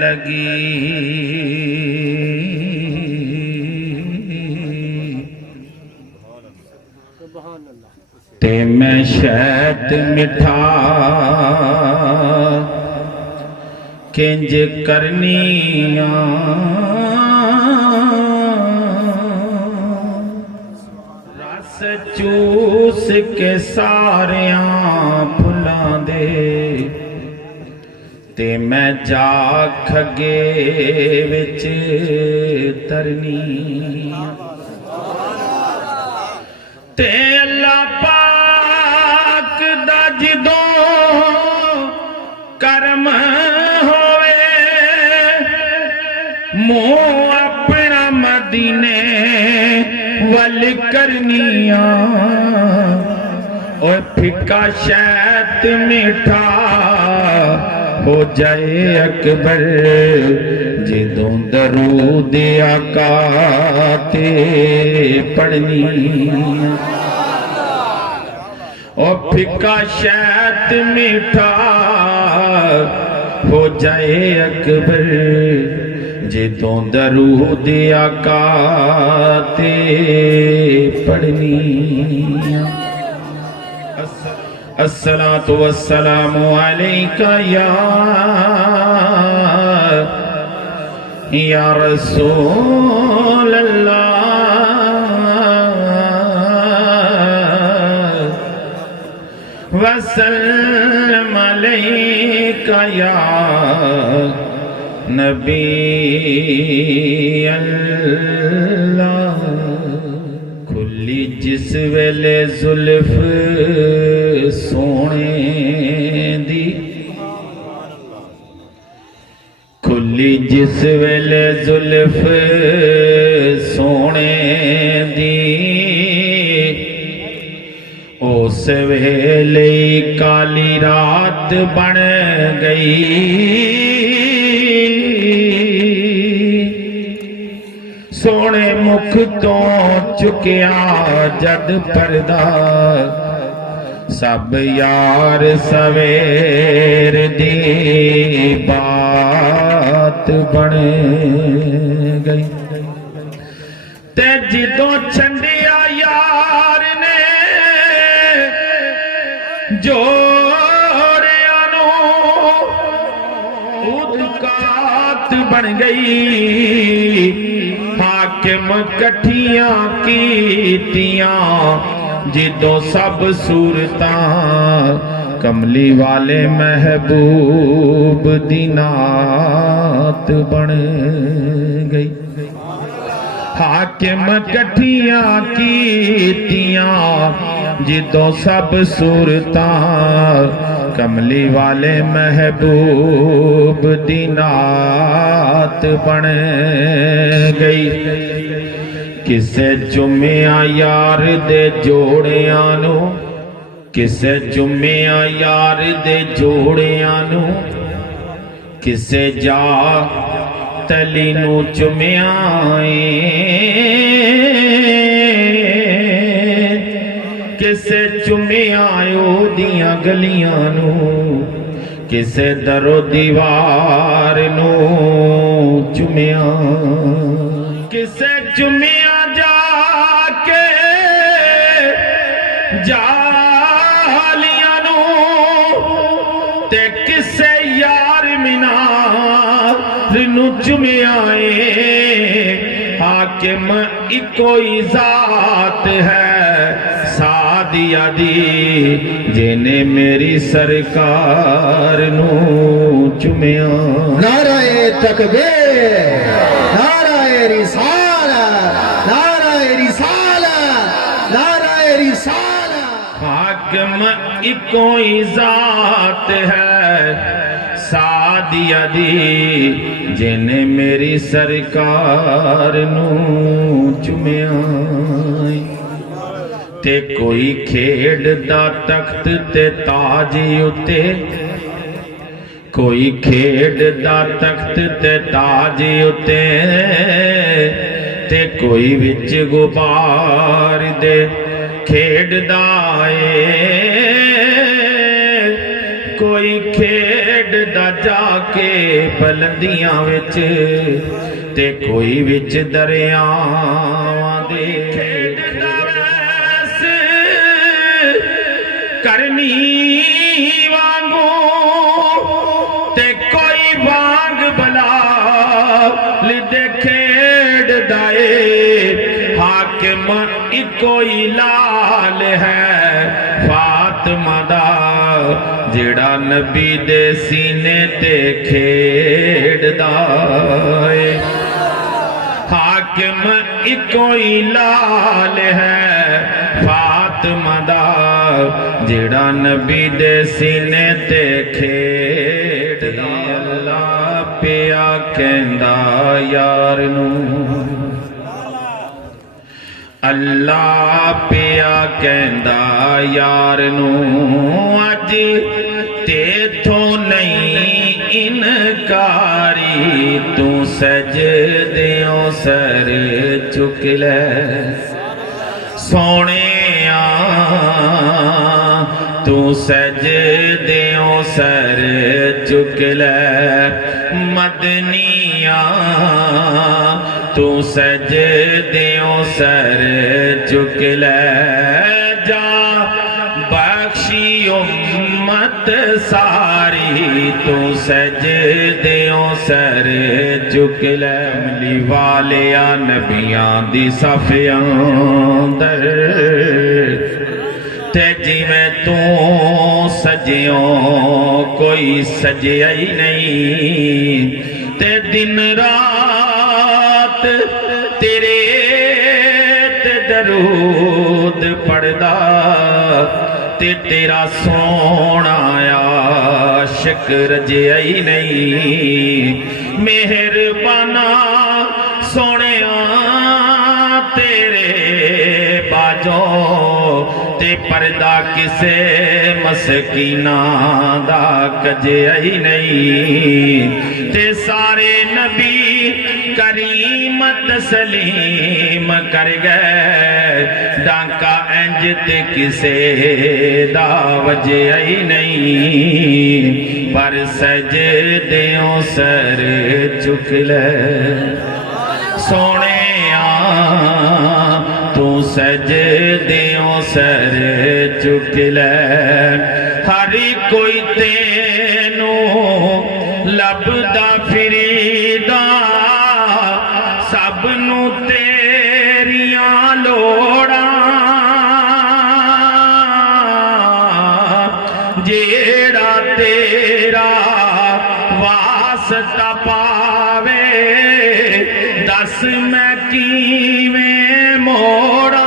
لگی تے میں شہد مٹھا کنج کرنیاں رس چوس کے ساریاں پھلاں دے تے میں جا کھگے وچ ترنیاں تے اللہ پاک دا جدوں کرم ہوئے منہ اپنا مدینے ول کرنیاں اور پھکا شہد میٹھا ہو جائے اکبر جدوں درود آقا تے پڑھنی او پھکا شہد میٹھا ہو جائے اکبر جدوں درود آقا تے پڑھنی الصلاة والسلام علیکہ یا رسول اللہ وسلم علیکہ یا نبی اللہ کھلی جس ویلے زلف سونے دی کھلی جس ویلے زلف سونے دی اس ویلے کالی رات بن گئی سونے مکھ تو چکیا جد پردہ سب یار سویر دی بات بن گئی تے جدوں چنڈیا یار نے جوڑیاں نو ادکات بن گئی حاکم کٹھیاں کیتیاں جدوں سب صورتاں کملی والے محبوب دی نعت بن گئی حاکم کٹھیاں کیتیاں جدوں سب صورتاں کملی والے محبوب دی نعت بن گئی کسے جمعہ یار دے جوڑیاں نو کسے جمعہ یار دے جوڑیاں نو کسے جا تلی نو چمیائیں کسے چمیائیو دیاں گلیاں نو کسے درو دیوار نو چمیائیں کسے چمیاں جا کے جالیاں نو تے کسے یار مینار نو چمیائیں حاکم اکوئی ذات ہے سادیہ دی جنہیں میری سرکار نو چمیاں نعرہ تکبیر نعرہ رسالت نعرہ رسالت نعرہ رسالت حاکم اکوئی ذات ہے سادیہ دی جنہیں میری سرکار نو چمیاں تے کوئی کھیڑ دا تخت تے تاج اتے کوئی کھیڑ دا تخت تے تاج اتے تے کوئی وچ غبار دے کھیڑ دائے کوئی کھیڑ دا जा के बलंदियां विच ते कोई विच दरियावां दे खेडदा वैस करनी वांगू ते कोई वांग बलाल दे खेडदा ए हाकिम इको ही लाल है फातिमा दा जिहड़ा नबी दे सीने ते खेडदा ए हाकिम इको ही लाल है फातिमा दा जिहड़ा नबी दे सीने ते खेडदा अल्लाह पिया कहंदा यार नू अल्लाह पिया कहंदा यार नू अज तेथों नहीं इनकारी तू सजदियों सर चुक ले सोहणिया तू सजदियों सर चुक ले मदनिया तू सजदियों सर चुक ले जा बख्शी उम्मत सारी तू सजदियों सर चुक ले अमली वालिया नबियां दी सफ अंदर ते जिवें तू सजियों कोई सजिया ही नहीं ते दिन रात तेरे ते दरूद पढ़दा ते तेरा सोना आशिक रजिया ही नहीं मेहरबाना सोहणिया तेरे बाजो ते पर्दा किसे मसकीना दा कजिया ही नहीं ते सारे नबी करीम तस्लीम कर गए डांका इंज ते किसे दा वजिया ही नहीं पर सजदियों सर चुक ले सोने तू सजदियों सर चुक ले हर कोई तेनू लभदा फिरीदा सब नू तेरियां लोड़ां जेड़ा तेरा वास्ता पावे दस मैं किवें मोड़ा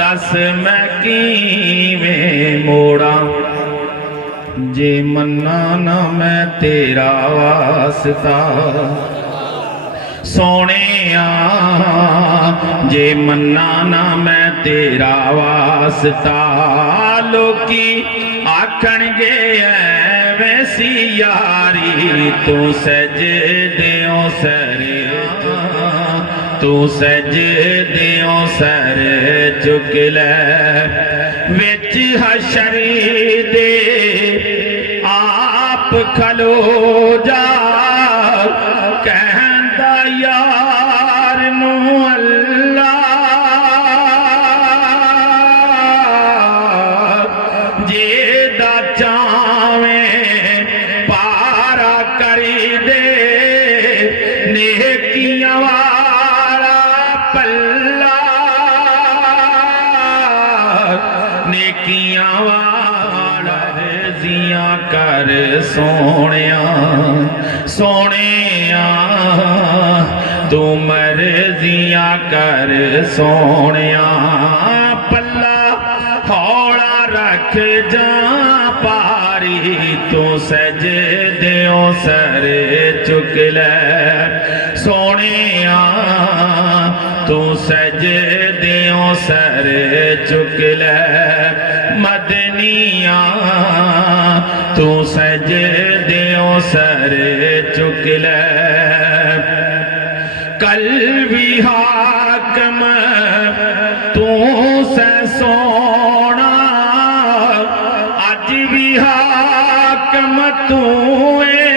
दस मैं किवें मोड़ा जे मन्ना ना मैं तेरा वास्ता सोहणिया जे मन्ना ना मैं तेरा वास्ता लोकी आखणगे वैसी यारी तू सजदियों सर तू सजदियों सर चुक ले विच हशर दे आप खलो जा कहंदा यार नू अल्लाह जेदा चावें पारा करी दे नेकियां वाला पल्ला नेकियां वाला रजियां कर सोहणिया सोहणिया तू मर्जियां कर सोहणिया पल्ला हौला रख जा पारी तू सजदियों सर चुक ले सोहणिया तू सजदियों सर चुक ले मदनिया तू सजदियों सर चुक ले कल भी हाकम तू से सोना अज भी ਤੂੰ ਏ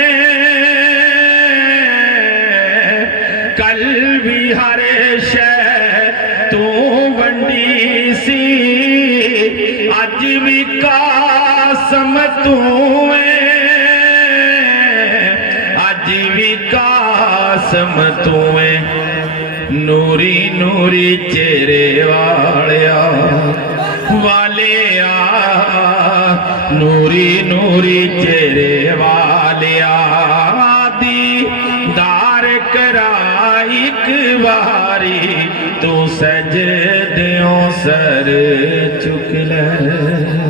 ਕੱਲ ਵੀ ਹਰ ਸ਼ੈ ਤੂੰ ਵੰਡੀ ਸੀ ਅੱਜ ਵੀ ਕਾਸਮ ਤੂੰ ਏ ਅੱਜ ਵੀ ਕਾਸਮ ਤੂੰ ਏ ਨੂਰੀ ਨੂਰੀ ਚਿਹਰੇ ਵਾਲਿਆ ਨੂਰੀ ਨੂਰੀ ਚਿਹਰੇ ਵਾਲਿਆ ਦੀਦਾਰ ਕਰਾ ਇੱਕ ਵਾਰੀ ਤੂੰ ਸਜਦਿਓਂ ਸਰ ਚੁੱਕ ਲੈ।